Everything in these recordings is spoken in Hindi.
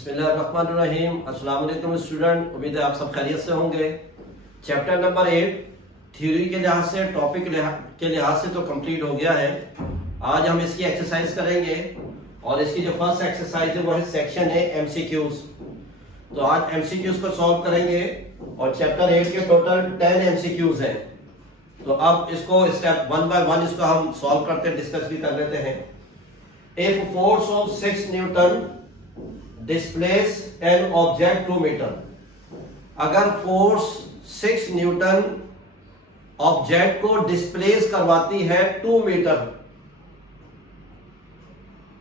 बिस्मिल्लाहिर्रहमानिर्रहीम। अस्सलाम वालेकुम स्टूडेंट, उम्मीद है आप सब खैरियत से होंगे। चैप्टर नंबर 8 थ्योरी के लिहाज से, टॉपिक के लिहाज से तो कंप्लीट हो गया है। आज हम इसकी एक्सरसाइज करेंगे और इसकी जो फर्स्ट एक्सरसाइज है वो है सेक्शन है एमसीक्यूज। तो आज एमसीक्यूज को सॉल्व करेंगे और चैप्टर 8 के टोटल 10 एमसीक्यूज हैं। तो अब इसको स्टेप 1 बाय 1 इसको हम सॉल्व करते डिस्कस भी कर लेते हैं। If force of 6 newton displace an object 2 meter, अगर फोर्स 6 न्यूटन ऑब्जेक्ट को डिस्प्लेस करवाती है 2 मीटर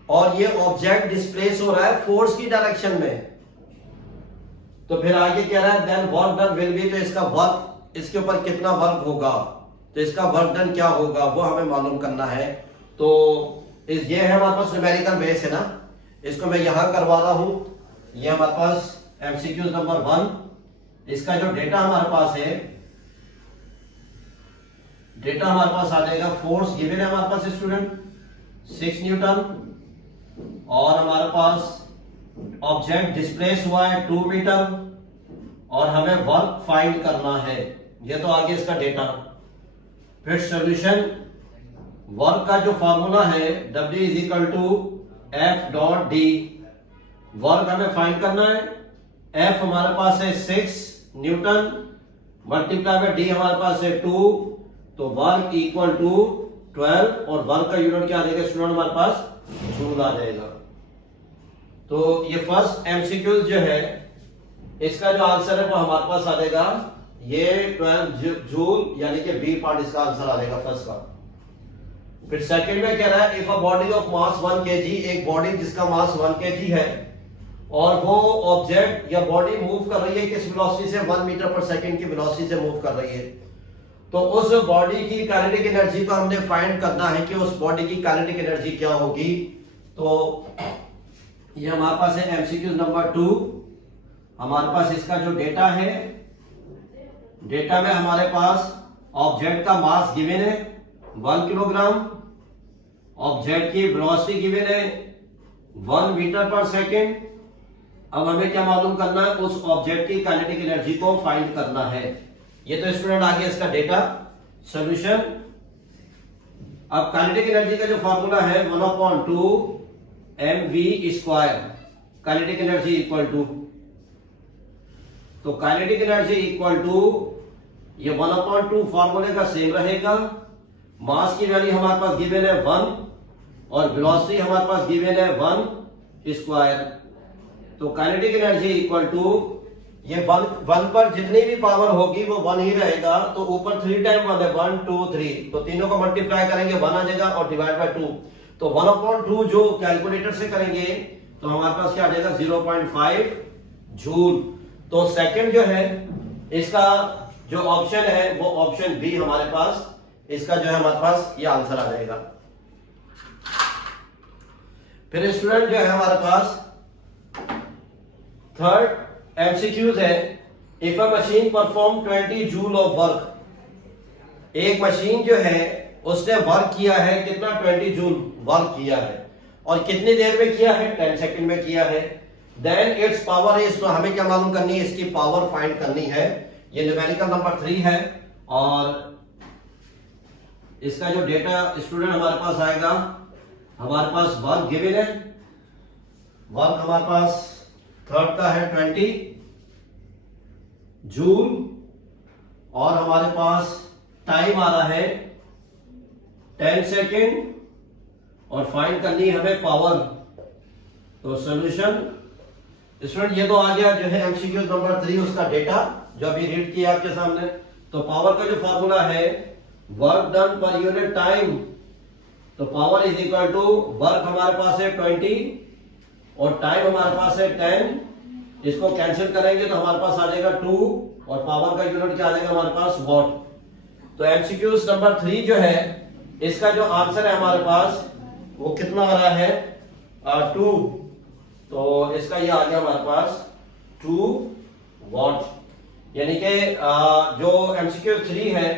और ये ऑब्जेक्ट डिस्प्लेस हो रहा है फोर्स की डायरेक्शन में, तो फिर आगे कह रहा है then work done will be, तो इसका वर्क, इसके ऊपर कितना वर्क होगा, तो इसका वर्क डन क्या होगा वो हमें मालूम करना है। तो ये है हमारे पास न्यूमेरिकल बेस है ना, इसको मैं यहां करवा रहा हूं। ये हमारे पास एमसीक्यू नंबर 1, इसका जो डेटा हमारे पास है, डेटा हमारे पास आ जाएगा। फोर्स गिवन है हमारे पास स्टूडेंट 6 न्यूटन और हमारे पास ऑब्जेक्ट डिस्प्लेस हुआ है 2 मीटर और हमें वर्क फाइंड करना है। ये तो आगे इसका डेटा। फिर सॉल्यूशन, वर्क का जो फॉर्मूला है W is equal to F dot D. Work हमें फाइंड करना है। F हमारे पास है 6 न्यूटन मल्टीप्लाई बाय डी हमारे पास है 2, तो वर्क इक्वल टू 12 और वर्क का यूनिट क्या आ जाएगा स्टूडेंट, हमारे पास जूल आ जाएगा। तो ये फर्स्ट एमसीक्यू जो है इसका जो आंसर है वो हमारे पास आ जाएगा ये 12 जूल, यानी कि बी पार्ट इसका आंसर आ जाएगा फर्स्ट का। फिर सेकंड में कह रहा है if a body of mass 1 kg, एक बॉडी जिसका मास 1 kg है और वो ऑब्जेक्ट या बॉडी मूव कर रही है किस वेलोसिटी से, 1 मीटर पर सेकंड की वेलोसिटी से मूव कर रही है, तो उस बॉडी की काइनेटिक एनर्जी को हमने फाइंड करना है कि उस बॉडी की काइनेटिक एनर्जी क्या होगी। तो ये हमारे पास है एमसीक्यू नंबर 2। हमारे पास इसका जो डेटा है, डेटा में हमारे पास ऑब्जेक्ट का मास गिवन है 1 किलोग्राम, ऑब्जेक्ट की वेलोसिटी गिवन है 1 मीटर पर सेकेंड। अब हमें क्या मालूम करना है, उस ऑब्जेक्ट की काइनेटिक एनर्जी को फाइंड करना है। ये तो स्टूडेंट आ गया इसका डेटा। सॉल्यूशन, अब काइनेटिक एनर्जी का जो फार्मूला है 1/2 mv square, kinetic energy equal to, तो काइनेटिक एनर्जी इक्वल टू ये 1/2 फार्मूले का सेम रहेगा। मास की वैल्यू हमारे पास गिवन है 1 और वेलोसिटी हमारे पास गिवन है 1 स्क्वायर, तो काइनेटिक एनर्जी इक्वल टू ये 1 पर जितनी भी पावर होगी वो 1 ही रहेगा, तो ऊपर 3 टाइम 1 है, 1 2 3, तो तीनों को मल्टीप्लाई करेंगे 1 आ जाएगा और डिवाइड बाय 2, तो 1/2 जो कैलकुलेटर से करेंगे तो हमारे पास क्या आ जाएगा 0.5 जूल। तो सेकंड जो है इसका जो ऑप्शन है वो ऑप्शन बी हमारे पास, इसका जो है हमारे पास ये आंसर आ जाएगा। फिर स्टूडेंट जो है हमारे पास थर्ड एमसीक्यूज है if a machine perform 20 joule of work, एक मशीन जो है उसने वर्क किया है कितना, 20 जूल वर्क किया है और कितनी देर में किया है, 10 सेकंड में किया है। देन इट्स पावर इज, तो हमें क्या मालूम करनी है, इसकी पावर फाइंड करनी है। ये न्यूमेरिकल नंबर 3 है और इसका जो डेटा स्टूडेंट हमारे पास आएगा, हमारे पास वर्क गिवन है, वर्क हमारे पास थर्ड का है 20 जूल और हमारे पास टाइम आ रहा है 10 सेकेंड और फाइंड करनी है हमें पावर। तो सॉल्यूशन स्टूडेंट ये तो आ गया जो है एमसीक्यू नंबर 3 उसका डेटा जो अभी रीड किया आपके सामने। तो पावर का जो फॉर्मूला है work done per unit time, तो power is equal to work हमारे पास है 20 और टाइम हमारे पास है 10, इसको कैंसिल करेंगे तो हमारे पास आ जाएगा 2 और पावर का यूनिट क्या आ जाएगा हमारे पास वॉट। तो एमसीक्यू नंबर 3 जो है इसका जो आंसर है हमारे पास वो कितना आ रहा है 2, तो इसका ये आ गया हमारे पास 2 वॉट, यानी कि जो एमसीक्यू 3 है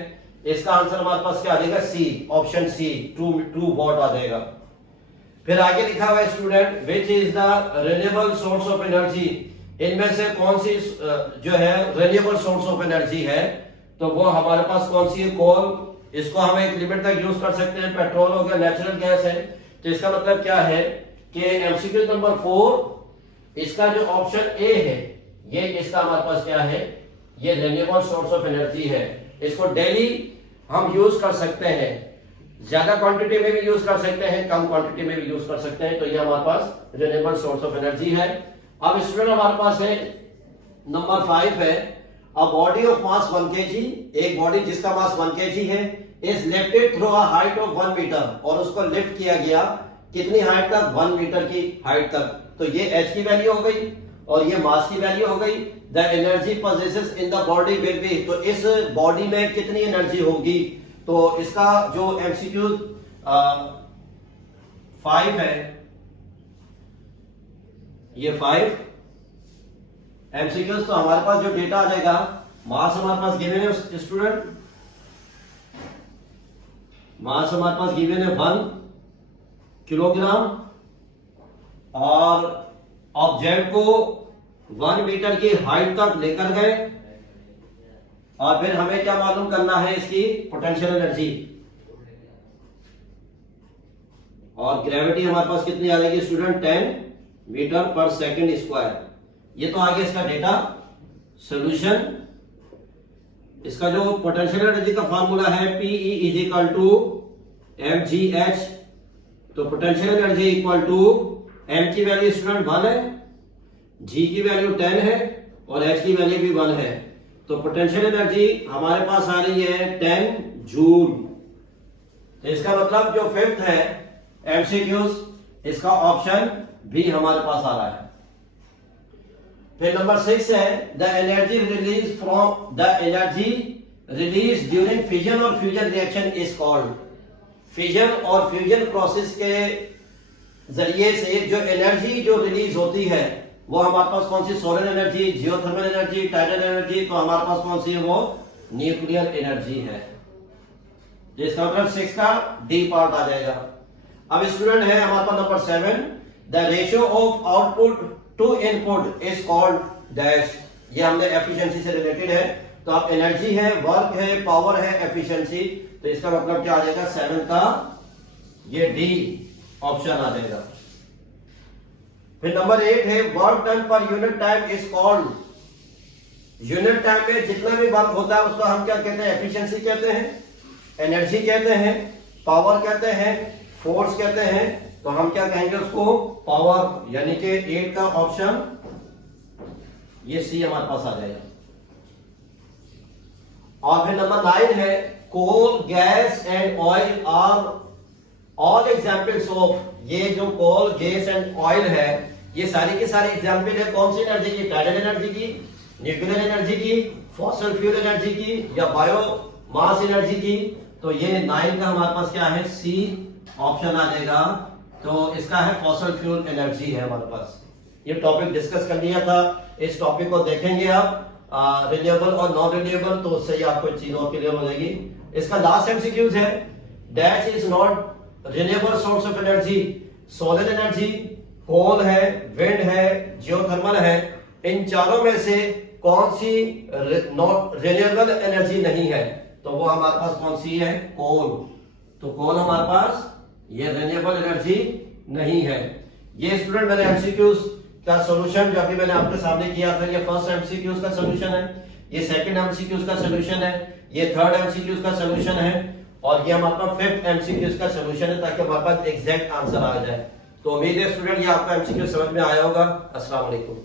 इसका आंसर हमारे पास क्या आ जाएगा सी, ऑप्शन सी 2 वॉट आ जाएगा। फिर आगे लिखा हुआ है student which is the renewable source of energy, इनमें से कौन सी जो है रिन्यूएबल सोर्स ऑफ एनर्जी है, तो वो हमारे पास कौन सी है, कोल। इसको हम एक लिमिट तक यूज कर सकते हैं, पेट्रोल हो गया, नेचुरल गैस है। तो इसका मतलब क्या है कि एमसीक्यू नंबर 4 इसका जो ऑप्शन ए है ये इसका हमारे पास क्या है, ये रिन्यूएबल सोर्स ऑफ एनर्जी है। इसको डेली हम यूज कर सकते हैं, ज्यादा क्वांटिटी में भी यूज कर सकते हैं, कम क्वांटिटी में भी यूज कर सकते हैं। तो ये हमारे पास रिन्यूएबल सोर्स ऑफ एनर्जी है। अब स्टूडेंट हमारे पास है नंबर 5 है, a body of mass 1 kg, एक बॉडी जिसका मास 1 kg है, is lifted through a height of 1 meter, और उसको लिफ्ट किया गया कितनी हाइट तक, 1 मीटर की हाइट तक। तो ये एच की वैल्यू हो गई और ये मास की वैल्यू हो गई। The energy possesses in the body will be, तो इस बॉडी में कितनी एनर्जी होगी। तो इसका जो एमसीक्यू 5 है, ये 5 एमसीक्यूज, तो हमारे पास जो डेटा आ जाएगा, मास हमारे पास गिवन है स्टूडेंट, मास हमारे पास गिवन है 1 किलोग्राम, और ऑब्जेक्ट को 1 मीटर की हाइट तक लेकर गए, और फिर हमें क्या मालूम करना है, इसकी पोटेंशियल एनर्जी, और ग्रेविटी हमारे पास कितनी आ जाएगी student, 10 meter per second square. ये तो आगे इसका डेटा सॉल्यूशन। इसका जो पोटेंशियल एनर्जी का फार्मूला है PE is equal to mgh, तो potential energy equal to m की वैल्यू स्टूडेंट 1 है, g की वैल्यू 10 है, और h की वैल्यू भी 1 है। तो पोटेंशियल एनर्जी हमारे पास आ रही है 10 जूल। तो इसका मतलब जो 5th है एमसीक्यूज, इसका ऑप्शन भी हमारे पास आ रहा है। फिर नंबर 6 है, the energy release from, the energy release during fission और fusion reaction is called. Fission और फ्यूजन प्रोसेस के जरिए से जो एनर्जी जो रिलीज होती है वो हमारे पास कौन सी, solar energy, geothermal energy, tidal energy, तो हमारे पास कौन सी है, वो न्यूक्लियर एनर्जी है। इसका मतलब 6 का डी पार्ट आ जाएगा। अब स्टूडेंट है हमारे पास number 7, the ratio of output to input is called dash. ये हमने एफिशिएंसी से रिलेटेड है। तो अब एनर्जी है, वर्क है, पावर है, एफिशिएंसी, तो इसका मतलब क्या आ जाएगा, 7 का ये डी ऑप्शन आ जाएगा। फिर नंबर 8 है, work done per unit time is called. Unit time में जितना भी वर्क होता है उसको हम क्या कहते हैं, एफिशिएंसी कहते हैं, एनर्जी कहते हैं, पावर कहते हैं, फोर्स कहते हैं। तो हम क्या कहेंगे उसको, पावर, यानी कि 8 का ऑप्शन ये सी हमारे पास आ जाएगा। और फिर नंबर 9 है, coal, gas and oil are all examples of. ये जो कोल, गैस एंड ऑयल है, ये सारी के सारे एग्जाम्पल है कौन सी एनर्जी की, टाइडल एनर्जी की, न्यूक्लियर एनर्जी की, फॉसिल फ्यूल एनर्जी की, या बायो मास एनर्जी की। तो ये 9 का हमारे पास क्या है, सी ऑप्शन आ जाएगा। तो इसका है फॉसिल फ्यूल एनर्जी है हमारे पास। ये टॉपिक डिस्कस कर लिया था, इस टॉपिक को देखेंगे आप रिन्यूएबल और नॉन रिन्यूएबल, तो उससे ही आपको चीज और क्लियर हो जाएगी। इसका लास्ट एमसीक्यूज है, dash is not renewable source of energy. Solar energy, coal है, विंड है, जियोथर्मल है, इन चारों में से कौन सी रिन्यूएबल एनर्जी नहीं है, तो वो हमारे पास कौन सी है, कोल। तो कोल हमारे पास ये रिन्यूएबल एनर्जी नहीं है। ये स्टूडेंट मैंने एमसीक्यूज का सॉल्यूशन जो अभी मैंने आपके सामने किया था, ये फर्स्ट एमसीक्यूज का सॉल्यूशन है, ये सेकंड एमसीक्यूज का सॉल्यूशन है, ये थर्ड एमसीक्यूज का सॉल्यूशन है, और ये हमारे पास 5th एमसीक्यूज का सॉल्यूशन है, ताकि हमारे पास एग्जैक्ट आंसर आ जाए। तो उम्मीद है स्टूडेंट ये आपका एमसीक्यू समझ में आया होगा। अस्सलाम वालेकुम।